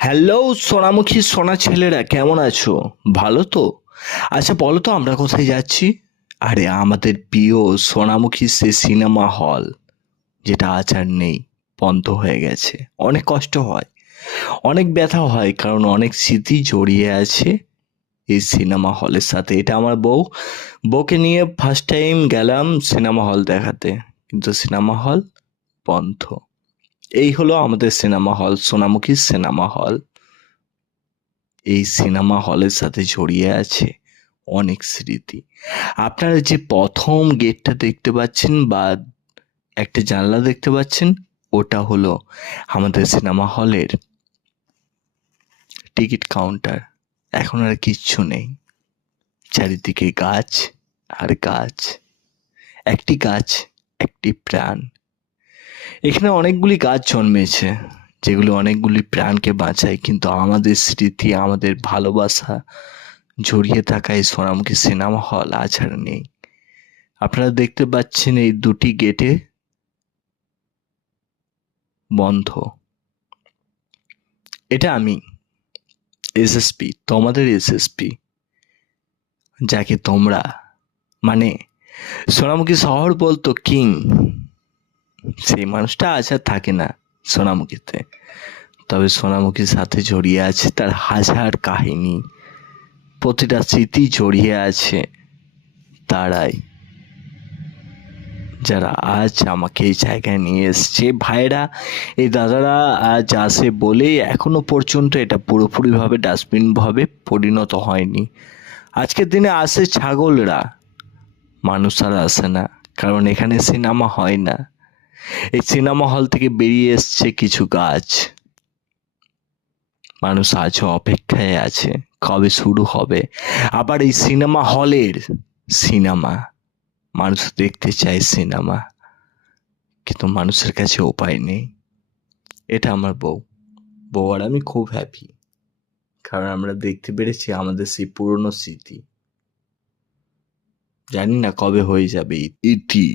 Hello Sonamukhi সোনা ছেলেরা, কেমন আছো? ভালো তো? আচ্ছা বলো তো, আমরা কোথায় যাচ্ছি? আরে আমাদের প্রিয় সোনামুখী সে সিনেমা হল, যেটা আজ আর নেই, বন্ধ হয়ে গেছে। অনেক কষ্ট হয়, অনেক ব্যথা হয়, কারণ অনেক স্মৃতি জড়িয়ে আছে এই সিনেমা হলের সাথে। এটা আমার বউকে নিয়ে ফার্স্ট টাইম গেলাম সিনেমা হল দেখাতে, কিন্তু সিনেমা হল বন্ধ। এই হলো আমাদের cinema hall, Sonamukhi cinema hall. এই সিনেমা হলের সাথে জড়িয়ে আছে অনেক স্মৃতি। আপনারা যে প্রথম গেটটা দেখতে পাচ্ছেন বা একটা জানলা দেখতে পাচ্ছেন, ওটা হলো আমাদের সিনেমা হলের টিকিট কাউন্টার। এখন আর কিচ্ছু নেই, চারিদিকে গাছ আর গাছ। একটি গাছ, একটি প্রাণ। এখানে অনেকগুলি গাছ জন্মেছে, যেগুলো অনেকগুলি প্রাণকে বাঁচায়, কিন্তু আমাদের স্মৃতি, আমাদের ভালোবাসা জড়িয়ে থাকা এই সোনামুখী সিনেমা হল আজ আর নেই। আপনারা দেখতে পাচ্ছেন এই দুটি গেটে বন্ধ। এটা আমি এসএসপি, তোমাদের এসএসপি, যাকে তোমরা মানে সোনামুখী শহর বলতো কিং, সেই মানুষটা আজ আর থাকে না সোনামুখীতে। তবে সোনামুখীর সাথে জড়িয়ে আছে তার হাজার কাহিনী, প্রতিটা স্মৃতি জড়িয়ে আছে তারাই, যারা আজ আমাকে এই জায়গায় নিয়ে এসছে। ভাইরা, এই দাদারা আজ আসে বলেই এখনো পর্যন্ত এটা পুরোপুরিভাবে ডাস্টবিন ভাবে পরিণত হয়নি। আজকের দিনে আসে ছাগলরা, মানুষ আর আসে না, কারণ এখানে সিনেমা হয় না। এই সিনেমা হল থেকে বেরিয়ে এসছে কিছু গাছ। মানুষ আজও অপেক্ষায় আছে কবে শুরু হবে আবার এই সিনেমা হলের সিনেমা। মানুষ দেখতে চায় সিনেমা, কিন্তু মানুষের কাছে উপায় নেই। এটা আমার বউ আর আমি খুব হ্যাপি, কারণ আমরা দেখতে পেরেছি আমাদের সেই পুরনো স্মৃতি। জানি না কবে হয়ে যাবে ইতি।